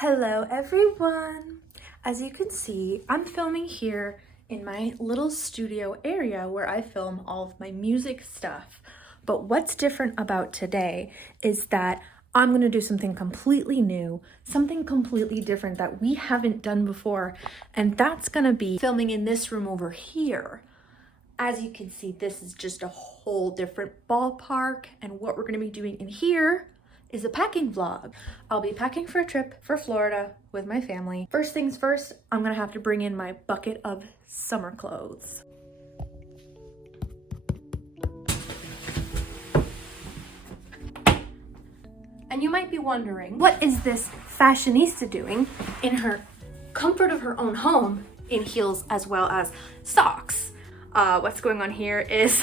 Hello everyone! As you can see, I'm filming here in my little studio area where I film all of my music stuff. But what's different about today is that I'm gonna do something completely new, something completely different that we haven't done before, and that's gonna be filming in this room over here. As you can see, this is just a whole different ballpark, and what we're gonna be doing in here is a packing vlog. I'll be packing for a trip for Florida with my family. First things first, I'm gonna have to bring in my bucket of summer clothes. And you might be wondering, what is this fashionista doing in her comfort of her own home in heels as well as socks? What's going on here is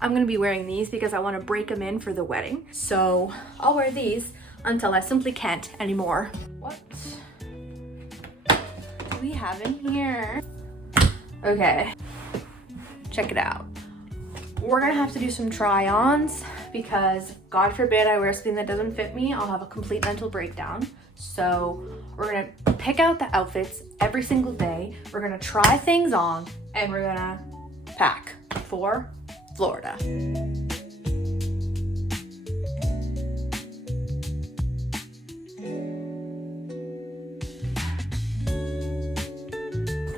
I'm gonna be wearing these because I wanna break them in for the wedding. So I'll wear these until I simply can't anymore. What do we have in here? Okay, check it out. We're gonna have to do some try-ons because God forbid I wear something that doesn't fit me, I'll have a complete mental breakdown. So we're gonna pick out the outfits every single day. We're gonna try things on and we're gonna pack for Florida.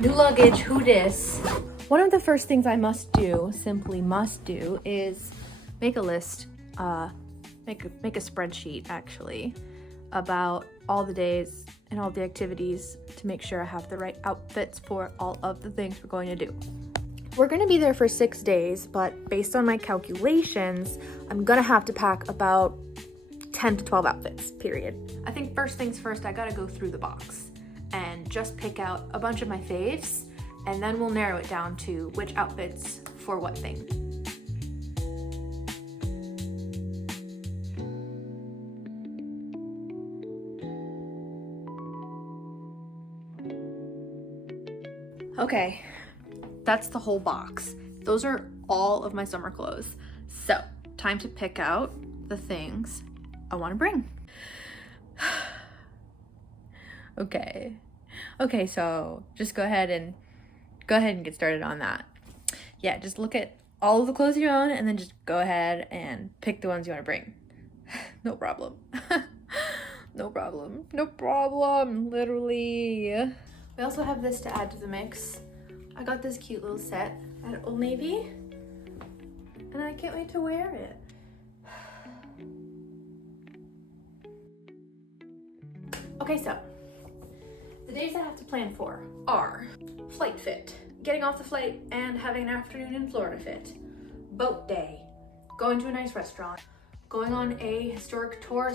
New luggage, who dis? One of the first things I must do, simply must do, is make a list, make a spreadsheet actually, about all the days and all the activities to make sure I have the right outfits for all of the things we're going to do. We're gonna be there for 6 days, but based on my calculations, I'm gonna have to pack about 10 to 12 outfits, period. I think first things first, I gotta go through the box and just pick out a bunch of my faves, and then we'll narrow it down to which outfits for what thing. Okay, that's the whole box. Those are all of my summer clothes. So, time to pick out the things I want to bring. Okay, so just go ahead and get started on that. Yeah, just look at all of the clothes you own and then just go ahead and pick the ones you want to bring. No problem. No problem, literally. We also have this to add to the mix. I got this cute little set at Old Navy and I can't wait to wear it. Okay, so the days I have to plan for are flight fit, getting off the flight and having an afternoon in Florida fit, boat day, going to a nice restaurant, going on a historic tour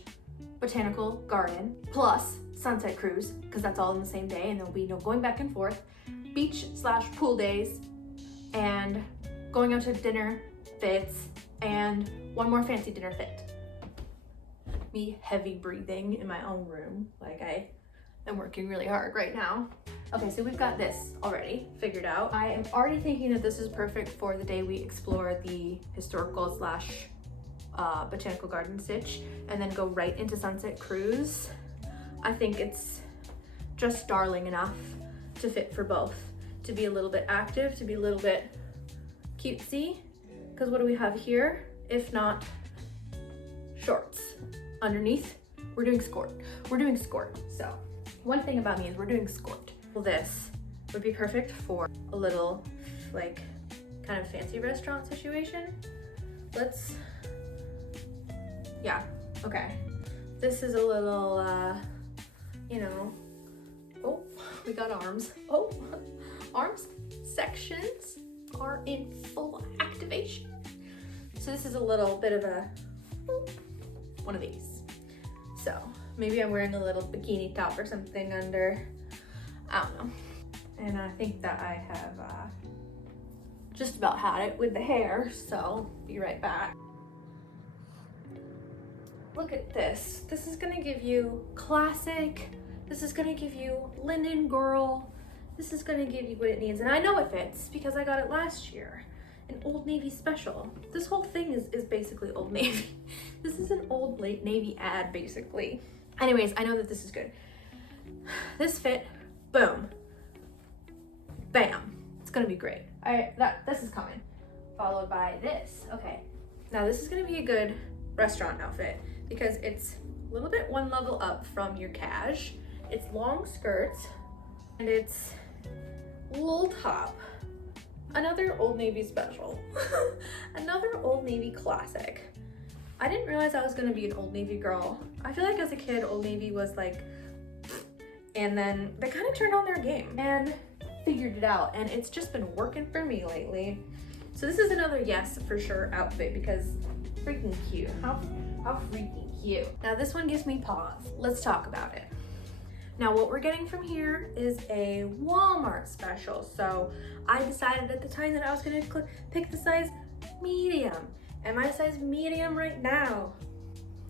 / botanical garden, plus sunset cruise, because that's all in the same day and there'll be no going back and forth, beach / pool days, and going out to dinner fits, and one more fancy dinner fit. Me heavy breathing in my own room, like I am working really hard right now. Okay, so we've got this already figured out. I am already thinking that this is perfect for the day we explore the historical / botanical garden stitch and then go right into sunset cruise. I think it's just darling enough to fit for both, to be a little bit active, to be a little bit cutesy, because what do we have here if not shorts? Underneath, we're doing skirt. So one thing about me is we're doing skirt. Well, this would be perfect for a little like kind of fancy restaurant situation. Yeah, okay. This is a little, oh, we got arms. Oh, arms sections are in full activation. So this is a little bit of one of these. So maybe I'm wearing a little bikini top or something under, I don't know. And I think that I have just about had it with the hair, so be right back. Look at this. This is gonna give you classic. This is gonna give you linen girl. This is gonna give you what it needs. And I know it fits because I got it last year. An Old Navy special. This whole thing is basically Old Navy. This is an Old Navy ad, basically. Anyways, I know that this is good. This fit, boom, bam. It's gonna be great. This is coming. Followed by this. Okay, now this is gonna be a good restaurant outfit because it's a little bit one level up from your cash. It's long skirts and it's a little top. Another Old Navy special. Another Old Navy classic. I didn't realize I was gonna be an Old Navy girl. I feel like as a kid, Old Navy was like, and then they kind of turned on their game and figured it out, and it's just been working for me lately. So this is another yes for sure outfit because freaking cute. How freaking cute. Now this one gives me pause. Let's talk about it. Now what we're getting from here is a Walmart special. So I decided at the time that I was gonna pick the size medium. Am I a size medium right now?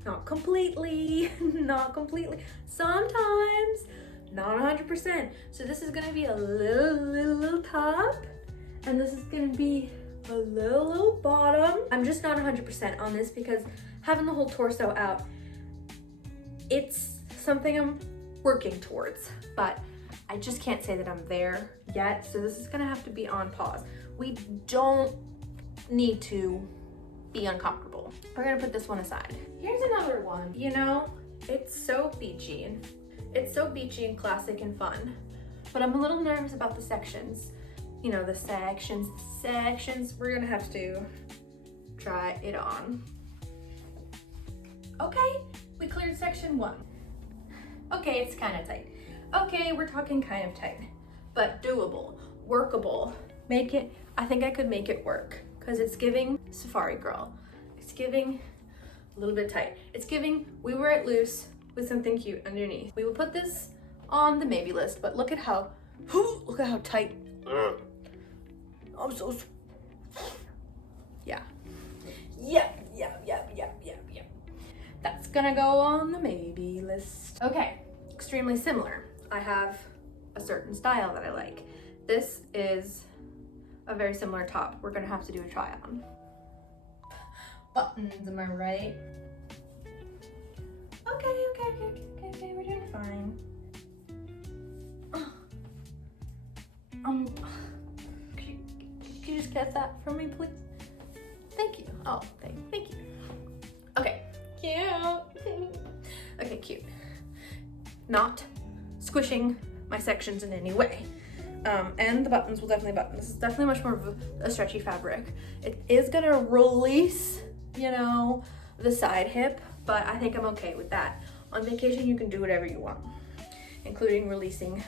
Not completely, not completely. Sometimes, not 100%. So this is gonna be a little top, and this is gonna be a little bottom. I'm just not 100% on this because having the whole torso out, it's something I'm working towards, but I just can't say that I'm there yet. So this is gonna have to be on pause. We don't need to be uncomfortable. We're gonna put this one aside. Here's another one. You know, it's so beachy. It's so beachy and classic and fun, but I'm a little nervous about the sections. You know, the sections. We're gonna have to try it on. Okay, we cleared section 1. Okay, it's kind of tight. Okay, we're talking kind of tight, but doable, workable. I think I could make it work because it's giving safari girl. It's giving a little bit tight. It's giving we wear it loose with something cute underneath. We will put this on the maybe list, but look at how tight. I'm so, yeah. That's gonna go on the maybe list. Okay, extremely similar. I have a certain style that I like. This is a very similar top. We're gonna have to do a try on. Buttons, am I right? Okay, we're doing fine. Could you just get that from me, please? Thank you. Oh, thank you. Okay, cute. Okay, cute. Not squishing my sections in any way. And the buttons will definitely button. This is definitely much more of a stretchy fabric. It is gonna release, you know, the side hip, but I think I'm okay with that. On vacation, you can do whatever you want, including releasing,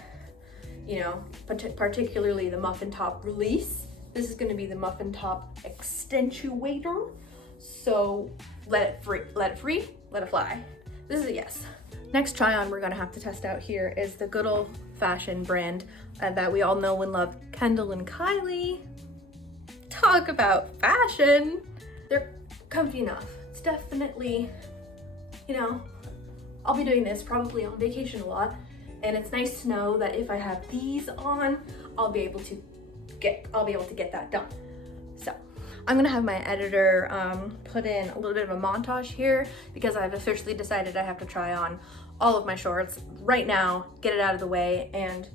you know, particularly the muffin top release. This is gonna be the muffin top extensuator. So let it free, let it fly. This is a yes. Next try on we're gonna have to test out here is the good old fashioned brand that we all know and love, Kendall and Kylie. Talk about fashion. They're comfy enough. It's definitely, you know, I'll be doing this probably on vacation a lot, and it's nice to know that if I have these on, I'll be able to get that done. So I'm gonna have my editor put in a little bit of a montage here because I've officially decided I have to try on all of my shorts right now, get it out of the way, and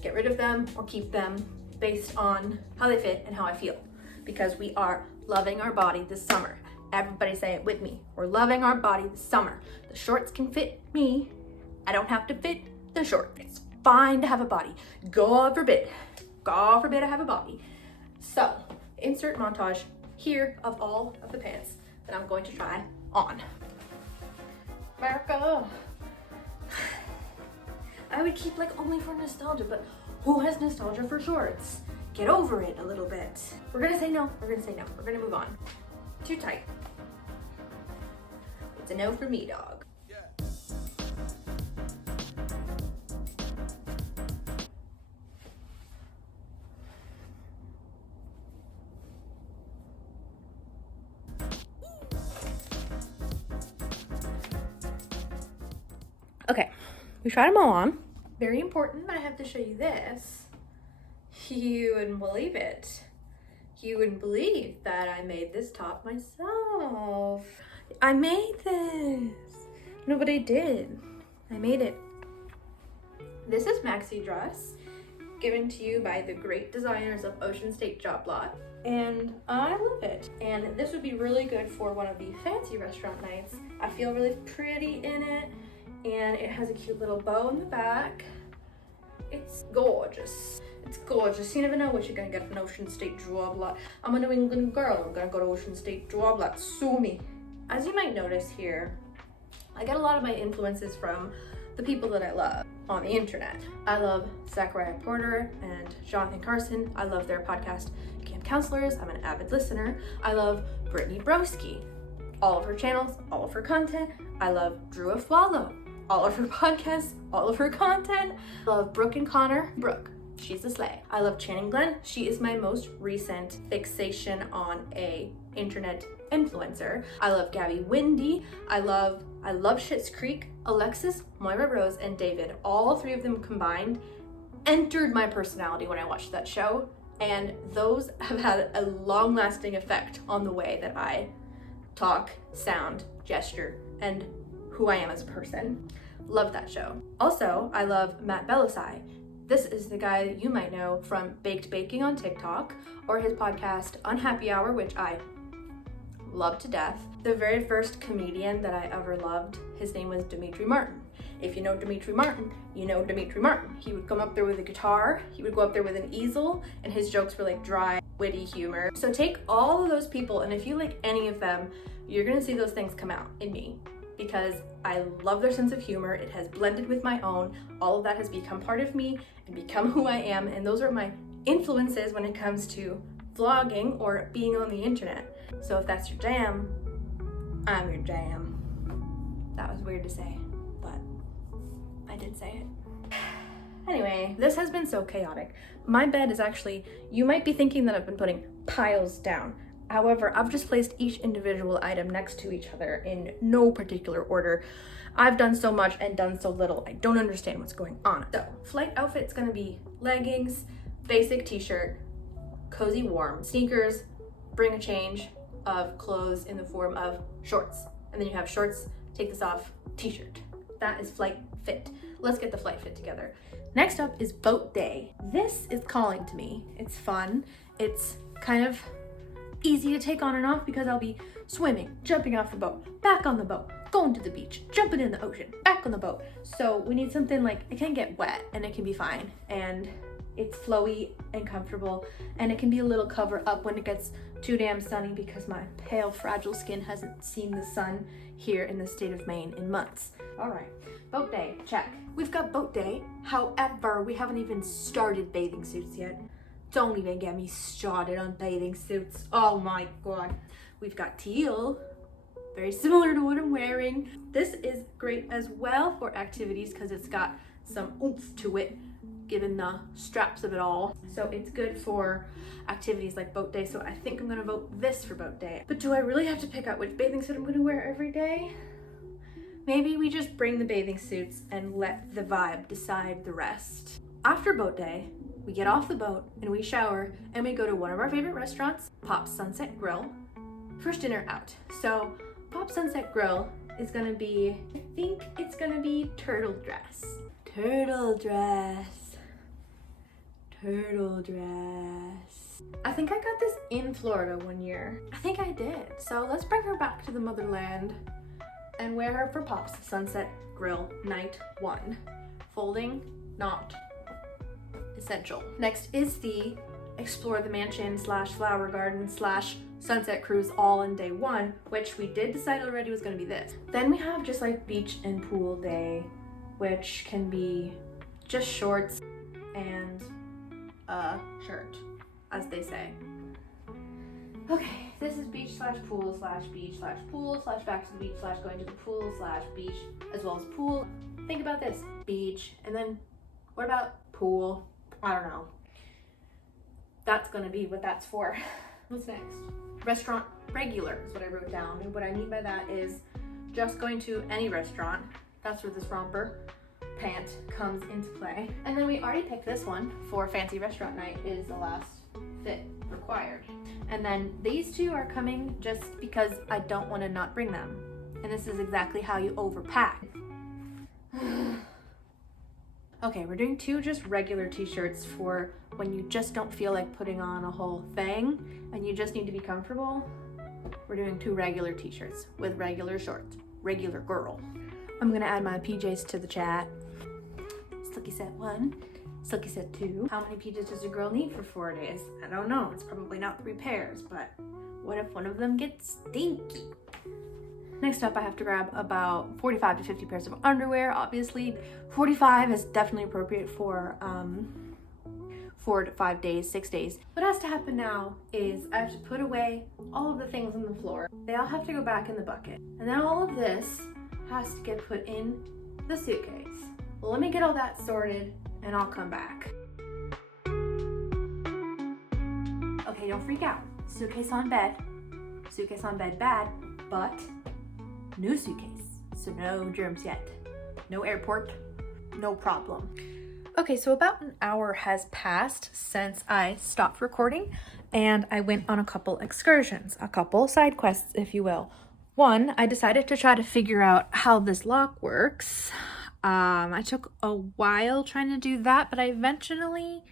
get rid of them or keep them based on how they fit and how I feel, because we are loving our body this summer. Everybody say it with me. We're loving our body this summer. The shorts can fit me. I don't have to fit the short. It's fine to have a body. God forbid I have a body. So insert montage here of all of the pants that I'm going to try on. America. I would keep like only for nostalgia, but who has nostalgia for shorts? Get over it a little bit. We're gonna say no. We're gonna move on. Too tight. It's a no for me, dog. Yeah. Okay, we tried them all on. Very important, I have to show you this. You wouldn't believe it. You wouldn't believe that I made this top myself. I made this. No, but I did. I made it. This is maxi dress, given to you by the great designers of Ocean State Job Lot, and I love it. And this would be really good for one of the fancy restaurant nights. I feel really pretty in it, and it has a cute little bow in the back. It's gorgeous. It's gorgeous. You never know what you're gonna get at an Ocean State Job Lot. I'm a New England girl. I'm gonna go to Ocean State Job Lot. Sue me. As you might notice here, I get a lot of my influences from the people that I love on the internet. I love Zachariah Porter and Jonathan Carson. I love their podcast, Camp Counselors. I'm an avid listener. I love Brittany Broski, all of her channels, all of her content. I love Drew Afwalo, all of her podcasts, all of her content. I love Brooke and Connor. Brooke, she's a slay. I love Channing Glenn. She is my most recent fixation on a internet influencer. I love Gabby Windy. I love Schitt's Creek. Alexis, Moira Rose, and David, all three of them combined, entered my personality when I watched that show, and those have had a long-lasting effect on the way that I talk, sound, gesture, and who I am as a person. Love that show. Also, I love Matt Belisai. This is the guy that you might know from Baked Baking on TikTok, or his podcast Unhappy Hour, which I love to death. The very first comedian that I ever loved, his name was Dimitri Martin. If you know Dimitri Martin, you know Dimitri Martin. He would come up there with a guitar, he would go up there with an easel, and his jokes were like dry, witty humor. So take all of those people, and if you like any of them, you're gonna see those things come out in me, because I love their sense of humor. It has blended with my own. All of that has become part of me and become who I am, and those are my influences when it comes to vlogging or being on the internet. So if that's your jam, I'm your jam. That was weird to say, but I did say it. Anyway, this has been so chaotic. My bed is actually, you might be thinking that I've been putting piles down. However, I've just placed each individual item next to each other in no particular order. I've done so much and done so little. I don't understand what's going on. So, flight outfit's gonna be leggings, basic t-shirt, cozy warm, sneakers, bring a change of clothes in the form of shorts. And then you have shorts, take this off, t-shirt. That is flight fit. Let's get the flight fit together. Next up is boat day. This is calling to me. It's fun. It's kind of easy to take on and off because I'll be swimming, jumping off the boat, back on the boat, going to the beach, jumping in the ocean, back on the boat. So we need something like, it can get wet and it can be fine. And it's flowy and comfortable, and it can be a little cover up when it gets too damn sunny because my pale, fragile skin hasn't seen the sun here in the state of Maine in months. All right, boat day, check. We've got boat day. However, we haven't even started bathing suits yet. Don't even get me started on bathing suits. Oh my God. We've got teal, very similar to what I'm wearing. This is great as well for activities because it's got some oomph to it, given the straps of it all. So it's good for activities like boat day. So I think I'm gonna vote this for boat day. But do I really have to pick out which bathing suit I'm gonna wear every day? Maybe we just bring the bathing suits and let the vibe decide the rest. After boat day, we get off the boat and we shower and we go to one of our favorite restaurants, Pop's Sunset Grill, for dinner out. So Pop's Sunset Grill is gonna be, I think it's gonna be turtle dress. Turtle dress. Turtle dress. I think I got this in Florida one year. I think I did. So let's bring her back to the motherland and wear her for Pop's Sunset Grill Night 1. Folding, not essential. Next is the Explore the Mansion / Flower Garden / Sunset Cruise all in day 1, which we did decide already was gonna be this. Then we have just like beach and pool day, which can be just shorts and a shirt, as they say. Okay, this is beach / pool / beach / pool / back to the beach / going to the pool / beach as well as pool. Think about this, beach, and then what about pool? I don't know. That's gonna be what that's for. What's next? Restaurant regular is what I wrote down, and what I mean by that is just going to any restaurant. That's where this romper pant comes into play. And then we already picked this one for fancy restaurant night, is the last fit required. And then these two are coming just because I don't want to not bring them. And this is exactly how you overpack. Okay, we're doing 2 just regular t-shirts for when you just don't feel like putting on a whole thing and you just need to be comfortable. We're doing 2 regular t-shirts with regular shorts. Regular girl. I'm gonna add my PJs to the chat. Silky set 1, Silky set 2. How many PJs does a girl need for 4 days? I don't know, it's probably not 3 pairs, but what if one of them gets stinky? Next up, I have to grab about 45 to 50 pairs of underwear. Obviously, 45 is definitely appropriate for 4 to 5 days, 6 days. What has to happen now is I have to put away all of the things on the floor. They all have to go back in the bucket. And then all of this has to get put in the suitcase. Well, let me get all that sorted and I'll come back. Okay, don't freak out. Suitcase on bed. Suitcase on bed bad, but new suitcase. So no germs yet. No airport, no problem. Okay, so about an hour has passed since I stopped recording and I went on a couple excursions, a couple side quests, if you will. One, I decided to try to figure out how this lock works. I took a while trying to do that, but I eventually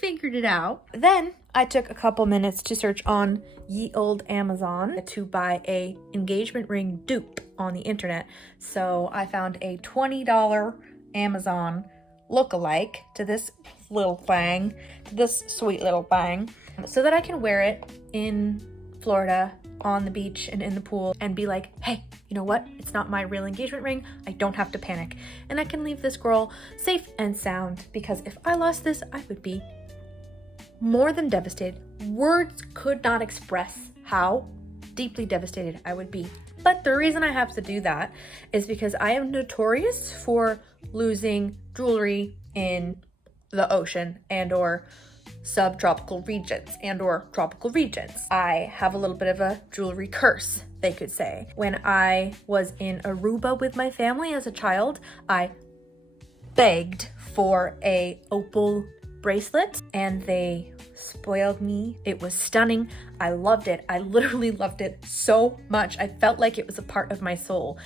figured it out. Then I took a couple minutes to search on ye old Amazon to buy a engagement ring dupe on the internet. So I found a $20 Amazon lookalike to this little thing, this sweet little thing, so that I can wear it in Florida on the beach and in the pool and be like, hey, you know what? It's not my real engagement ring. I don't have to panic. And I can leave this girl safe and sound, because if I lost this, I would be more than devastated. Words could not express how deeply devastated I would be. But the reason I have to do that is because I am notorious for losing jewelry in the ocean and or subtropical regions and or tropical regions. I have a little bit of a jewelry curse, they could say. When I was in Aruba with my family as a child, I begged for a opal bracelet and they spoiled me. It was stunning. I loved it. I literally loved it so much. I felt like it was a part of my soul.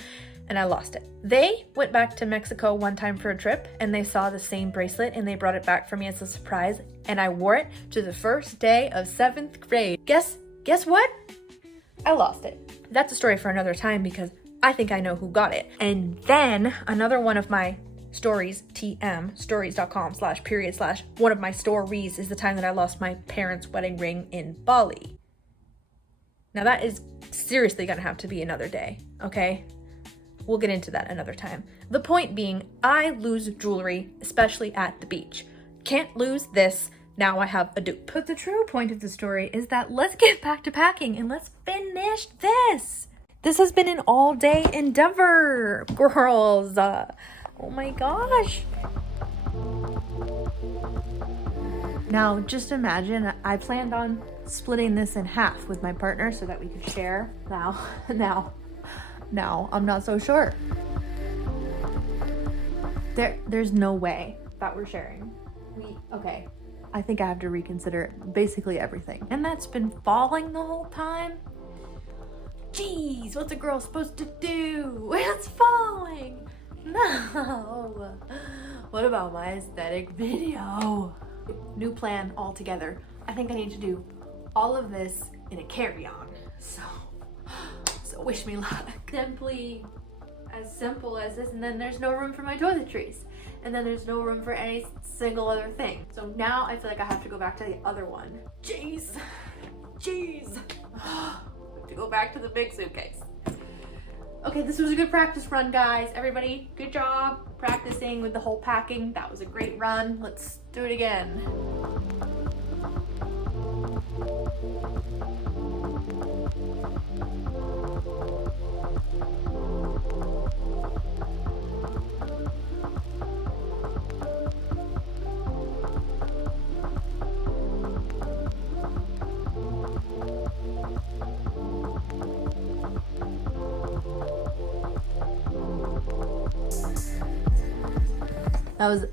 And I lost it. They went back to Mexico one time for a trip and they saw the same bracelet and they brought it back for me as a surprise, and I wore it to the first day of 7th grade. Guess what? I lost it. That's a story for another time because I think I know who got it. And then another one of my stories, TM, stories.com// one of my stories is the time that I lost my parents' wedding ring in Bali. Now that is seriously gonna have to be another day, okay? We'll get into that another time. The point being, I lose jewelry, especially at the beach. Can't lose this. Now I have a dupe. But the true point of the story is that let's get back to packing and let's finish this. This has been an all-day endeavor, girls. Oh my gosh. Now, just imagine, I planned on splitting this in half with my partner so that we could share. Now, I'm not so sure. There's no way that we're sharing. Okay. I think I have to reconsider basically everything. And that's been falling the whole time. Jeez, what's a girl supposed to do? It's falling. No. What about my aesthetic video? New plan altogether. I think I need to do all of this in a carry-on. So wish me luck. Simply as simple as this, and then there's no room for my toiletries, and then there's no room for any single other thing. So now I feel like I have to go back to the other one. Jeez. To go back to the big suitcase. Okay, this was a good practice run, guys. Everybody, good job practicing with the whole packing. That was a great run. Let's do it again.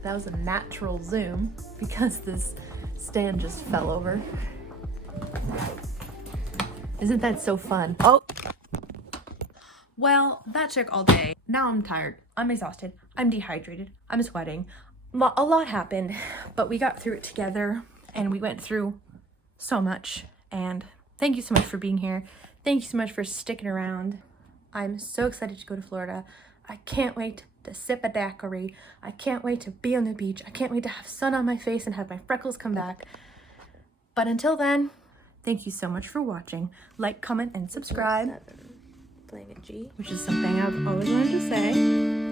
That was a natural zoom because this stand just fell over. Isn't that so fun? Oh! Well, that took all day. Now I'm tired. I'm exhausted. I'm dehydrated. I'm sweating. A lot happened, but we got through it together and we went through so much. And thank you so much for being here. Thank you so much for sticking around. I'm so excited to go to Florida. I can't wait to sip a daiquiri. I can't wait to be on the beach. I can't wait to have sun on my face and have my freckles come back. But until then, thank you so much for watching. Like, comment, and subscribe. Playing a G. Which is something I've always wanted to say.